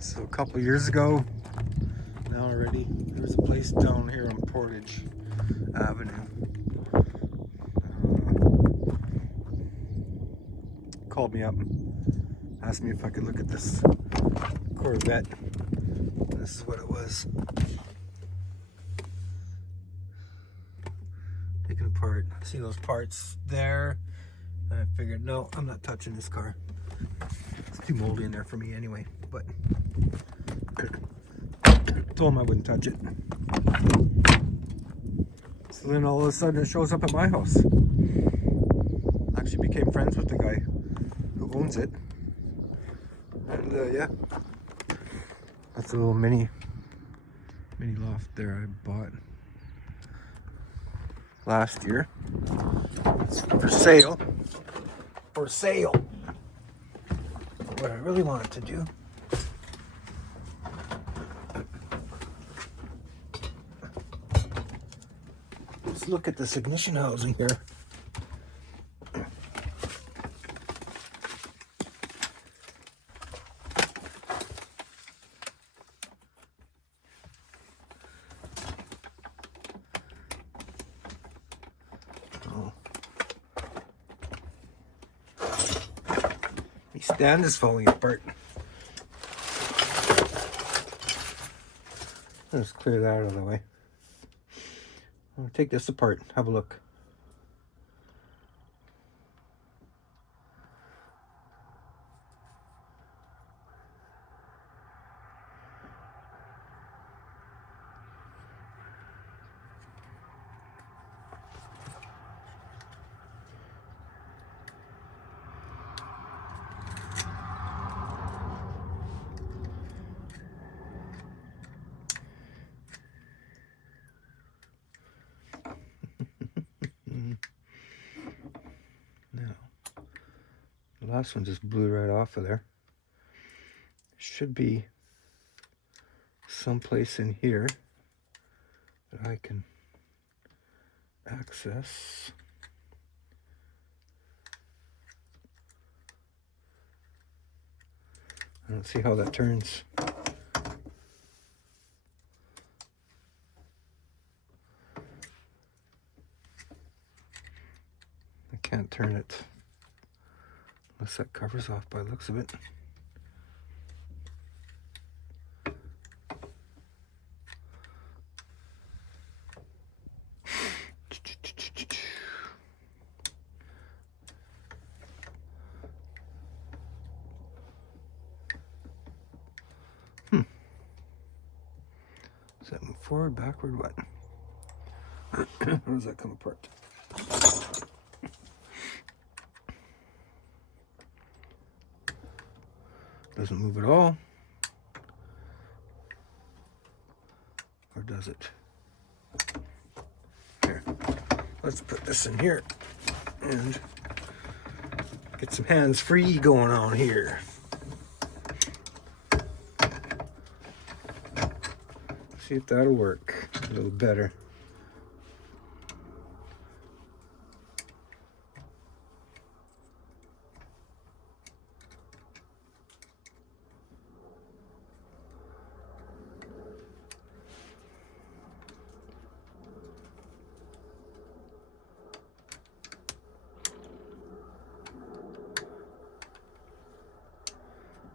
So a couple years ago, now already, there was a place down here on Portage Avenue. Called me up, asked me if I could look at this Corvette. This is what it was. Taken apart. See those parts there? I figured, no, I'm not touching this car. It's too moldy in there for me anyway, but told him I wouldn't touch it. So then all of a sudden it shows up at my house. Actually became friends with the guy who owns it. And yeah, that's a little mini loft there I bought last year. It's for sale. For sale. What I really wanted to do. Let's look at this ignition housing here. The stand is falling apart. Let's clear that out of the way. I'll take this apart, have a look. The last one just blew right off of there. Should be someplace in here that I can access. I don't see how that turns. I can't turn it. Unless that covers off by the looks of it. Does that move forward, backward, what? How does that come apart? Doesn't move at all. Or does it? Here, let's put this in here and get some hands-free going on here. See if that'll work a little better.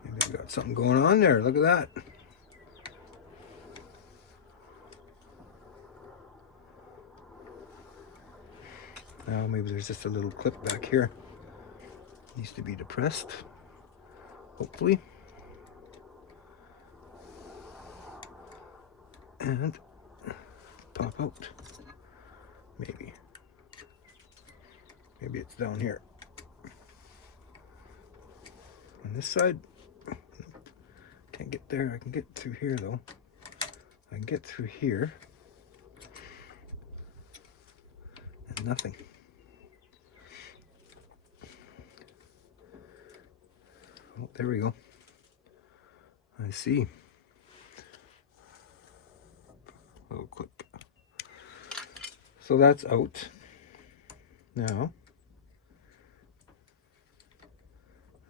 Maybe I got something going on there. Look at that. Now maybe there's just a little clip back here. Needs to be depressed. Hopefully. And pop out. Maybe. Maybe it's down here. On this side, can't get there. I can get through here though. I can get through here. And nothing. Oh, there we go. I see. Little clip. So that's out. Now,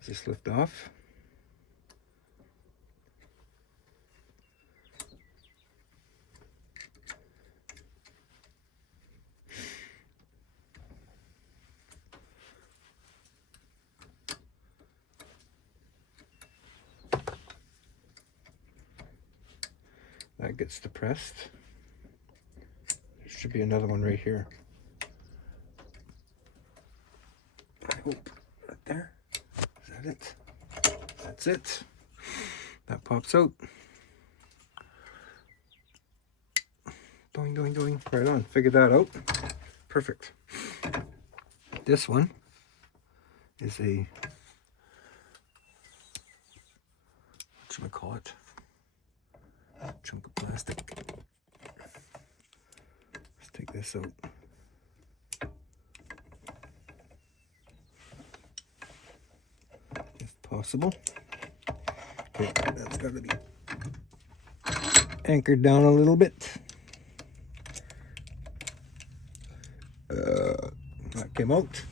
Does this lift off? That gets depressed. There should be another one right here. I hope. Right there. Is that it? That's it. That pops out. Doing, doing, doing. Right on. Figured that out. Perfect. This one is a, what should I call it? Chunk of plastic. Let's take this out. If possible. Okay, that's got to be anchored down a little bit. That came out.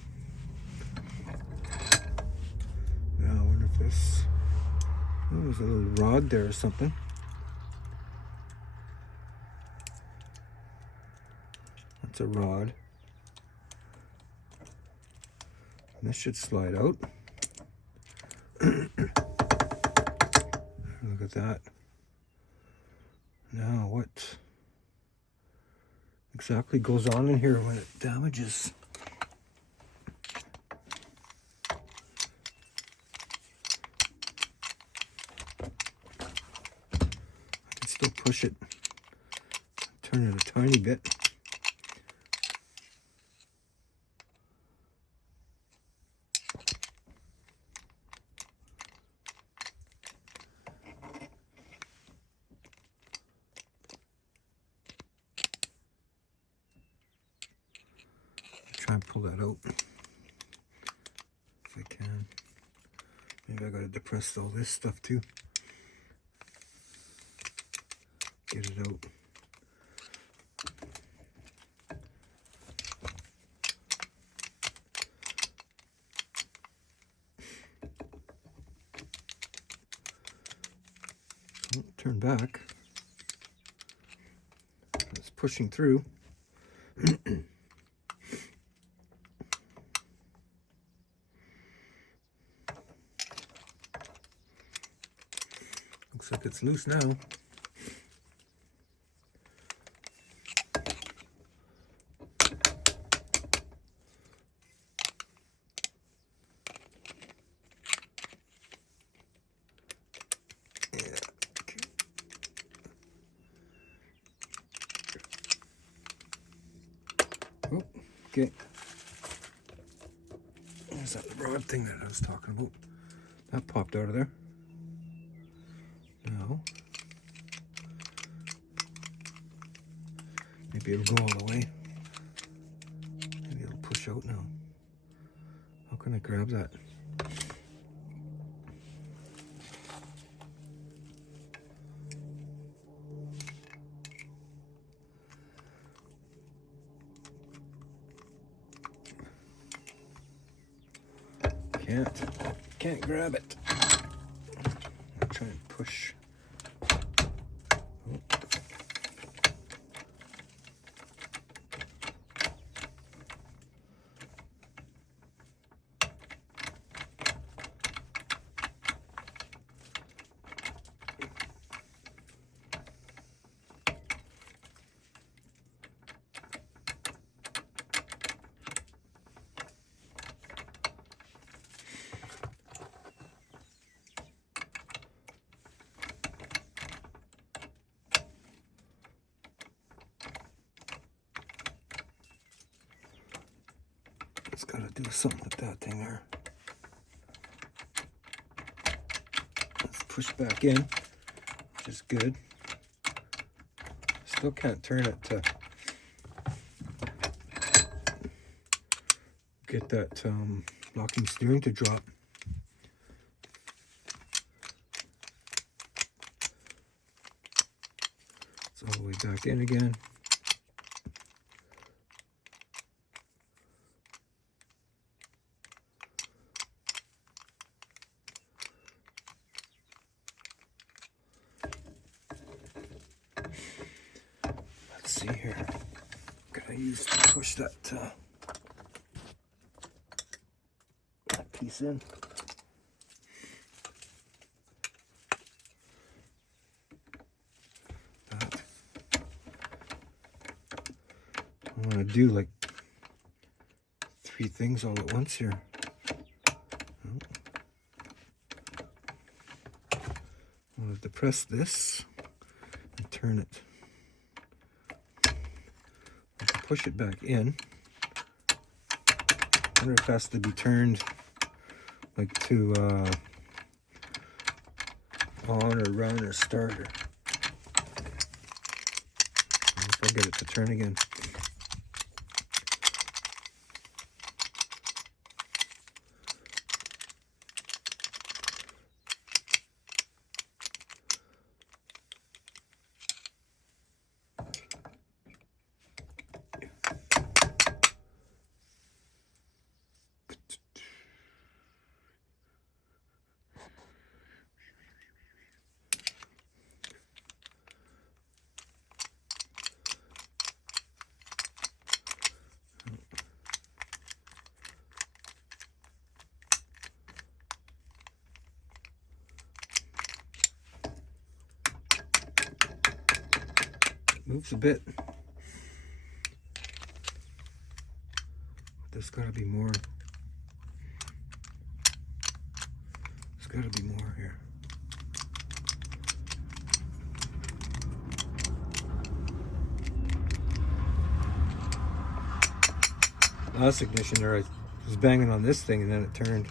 Now I wonder if this, oh, there's a little rod there or something. That's a rod. And this should slide out. Look at that. Now what exactly goes on in here when it damages? I can still push it, turn it a tiny bit. Try and pull that out if I can. Maybe I gotta depress all this stuff too. Get it out. Oh, turn back. It's pushing through. Looks like it's loose now. Oh, okay. Is that the rod thing that I was talking about? That popped out of there. Now, maybe it'll go all the way. Maybe it'll push out now. How can I grab that? Can't grab it. I'll try and push. Oh. It's got to do something with that thing there. Let's push back in, which is good. Still can't turn it to get that locking steering to drop. It's all the way back in again. see here. Could I use to push that piece in? That. I want to do like 3 things all at once here. I want to depress this and turn it. Push it back in. I wonder if it has to be turned like to on or run or start, or if I get it to turn again. Moves a bit. There's got to be more. There's got to be more here. Last ignition there, I was banging on this thing and then it turned.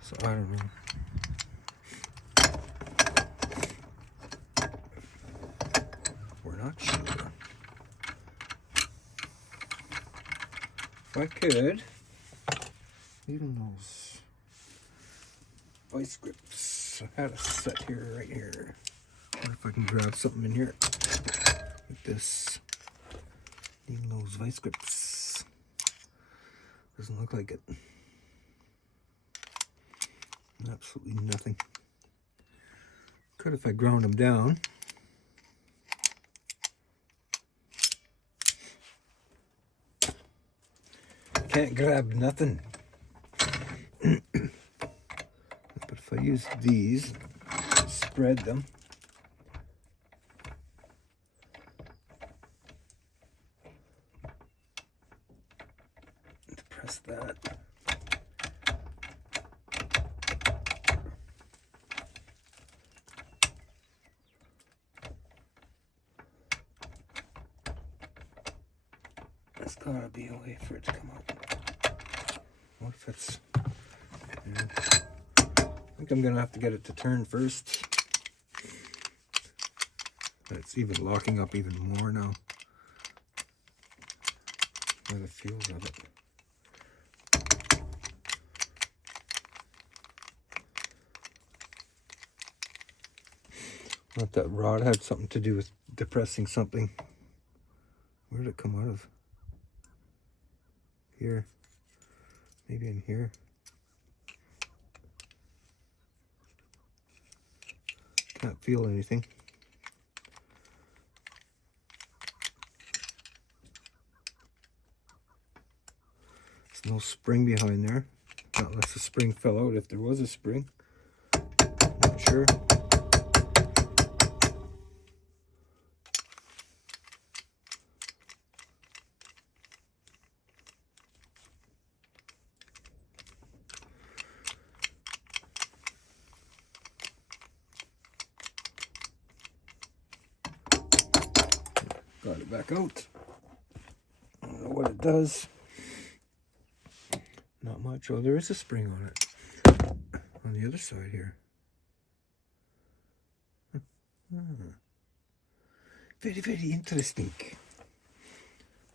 So I don't know. We're not sure. If I could, even those vice grips, I had a set here, right here. I wonder if I can grab something in here with this. Even those vice grips. Doesn't look like it. Absolutely nothing. Could if I ground them down. Can't grab nothing. But if I use these, spread them. Press that. There's gotta be a way for it to come out. What if it's... Yeah. I think I'm gonna have to get it to turn first. But it's even locking up even more now. By the feels of it. I thought that rod had something to do with depressing something. Where did it come out of? Here. Maybe in here. Can't feel anything. There's no spring behind there. Not unless the spring fell out, if there was a spring. Not sure. Got it back out. I don't know what it does. Not much. Oh, there is a spring on it. On the other side here. Very, very interesting.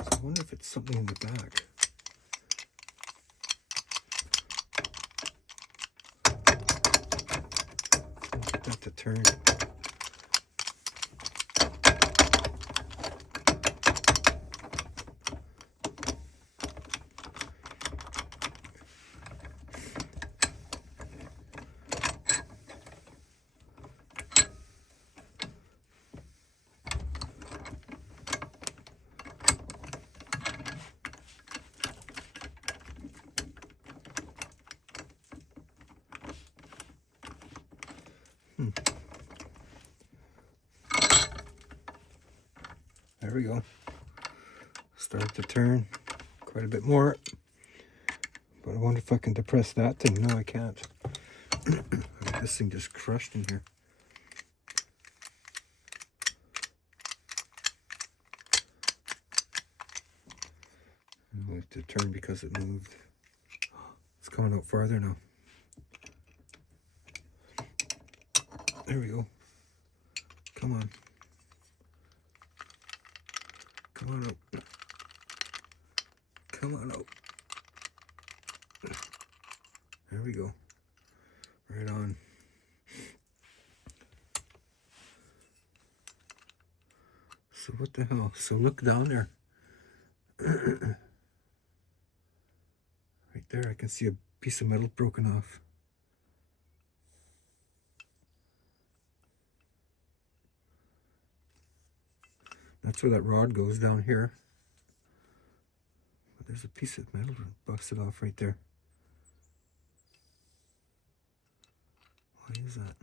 So I wonder if it's something in the back. Get that to turn. There we go. Start to turn quite a bit more. But I wonder if I can depress that thing. No, I can't. This thing just crushed in here. I have to turn because it moved. It's coming out farther now. There we go. Come on. Come on out. Come on out. There we go. Right on. So what the hell? So look down there. Right there, I can see a piece of metal broken off. That's where that rod goes, down here. But there's a piece of metal busted off right there. Why is that?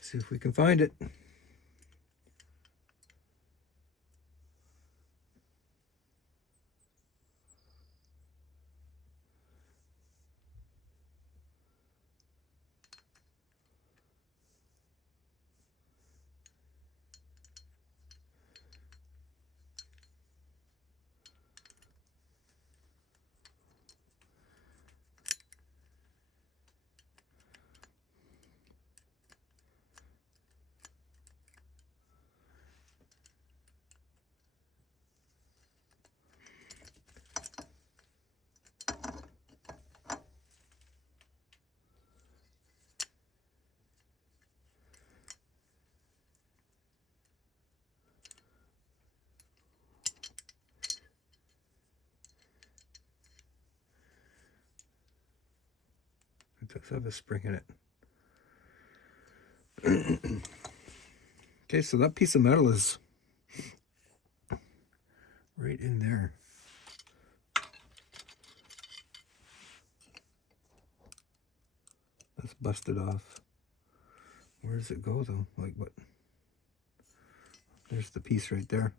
See if we can find it. It does have a spring in it. Okay, so that piece of metal is right in there. That's busted off. Where does it go though? Like what? There's the piece right there.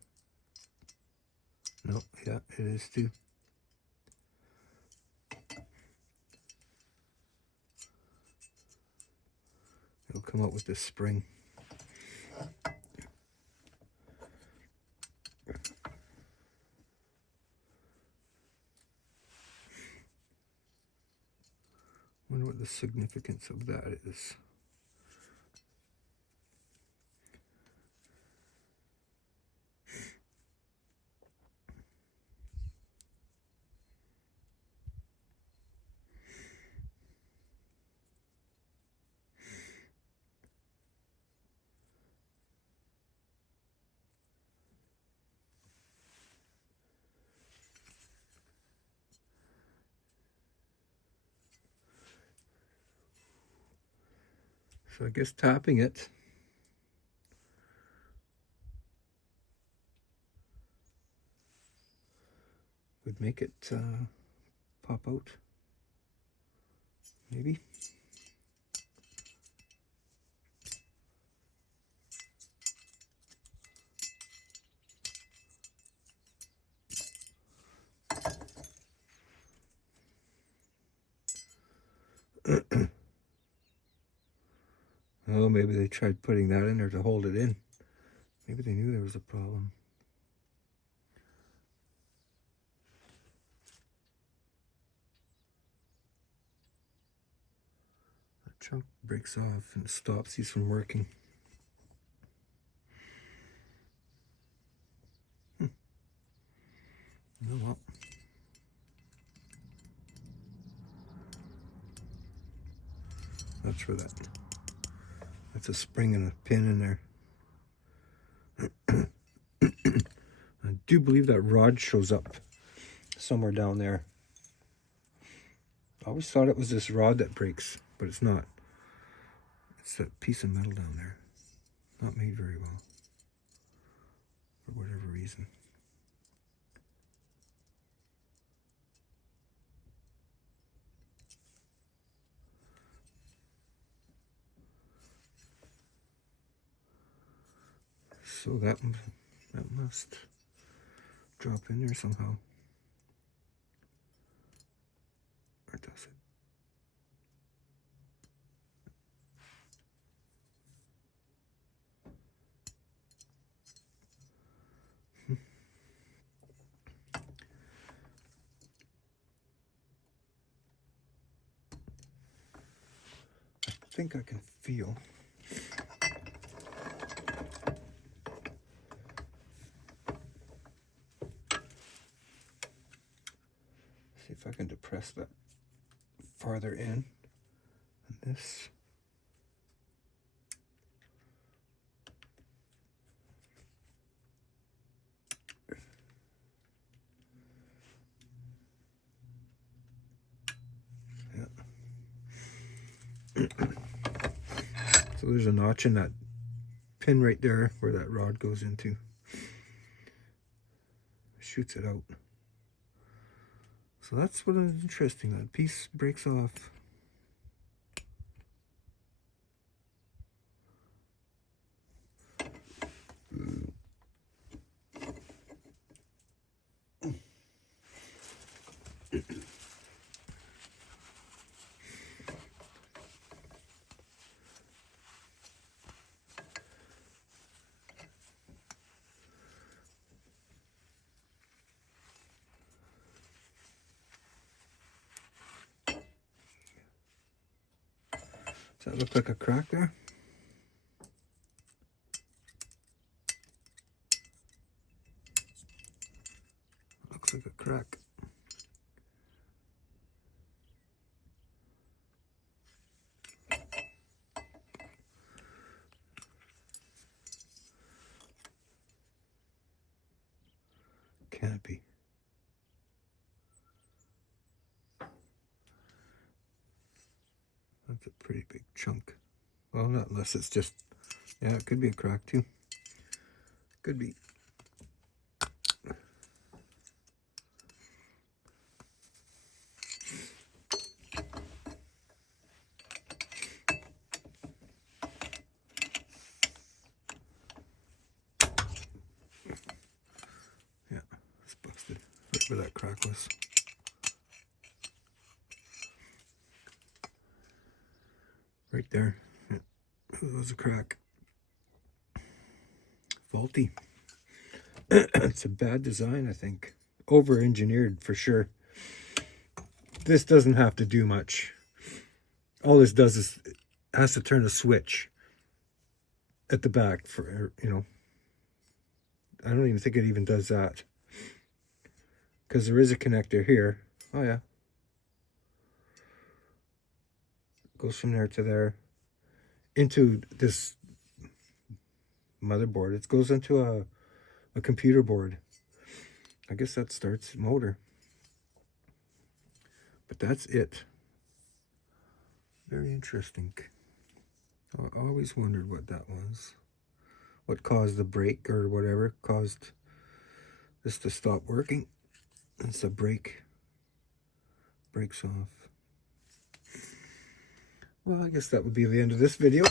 No, yeah, it is too. It'll come out with this spring. Wonder what the significance of that is. So I guess tapping it would make it pop out. Maybe. Oh, maybe they tried putting that in there to hold it in. Maybe they knew there was a problem. That chunk breaks off and stops these from working. Oh well. That's for that. That's a spring and a pin in there. I do believe that rod shows up somewhere down there. I always thought it was this rod that breaks, but it's not. It's that piece of metal down there. Not made very well, for whatever reason. So that must drop in there somehow. Or does it? I think I can feel. See if I can depress that farther in than this. Yeah. So there's a notch in that pin right there where that rod goes into. Shoots it out. So that's what is interesting. That piece breaks off. Does that look like a crack there? Looks like a crack. Canopy. That's a pretty big chunk. Well, not unless it's just, yeah, it could be a crack too. Could be. Yeah, it's busted. Right where that crack was. Right there. Yeah, it was a crack. Faulty. It's a bad design, I think. Over-engineered for sure. This doesn't have to do much. All this does is it has to turn a switch at the back for, you know. I don't even think it even does that. Because there is a connector here. Oh yeah. Goes from there to there. Into this motherboard. It goes into a computer board. I guess that starts the motor. But that's it. Very interesting. I always wondered what that was. What caused the break or whatever caused this to stop working. It's a breaks off. Well, I guess that would be the end of this video.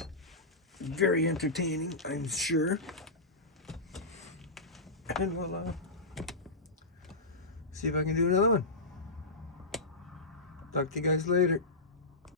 Very entertaining, I'm sure. And we'll see if I can do another one. Talk to you guys later.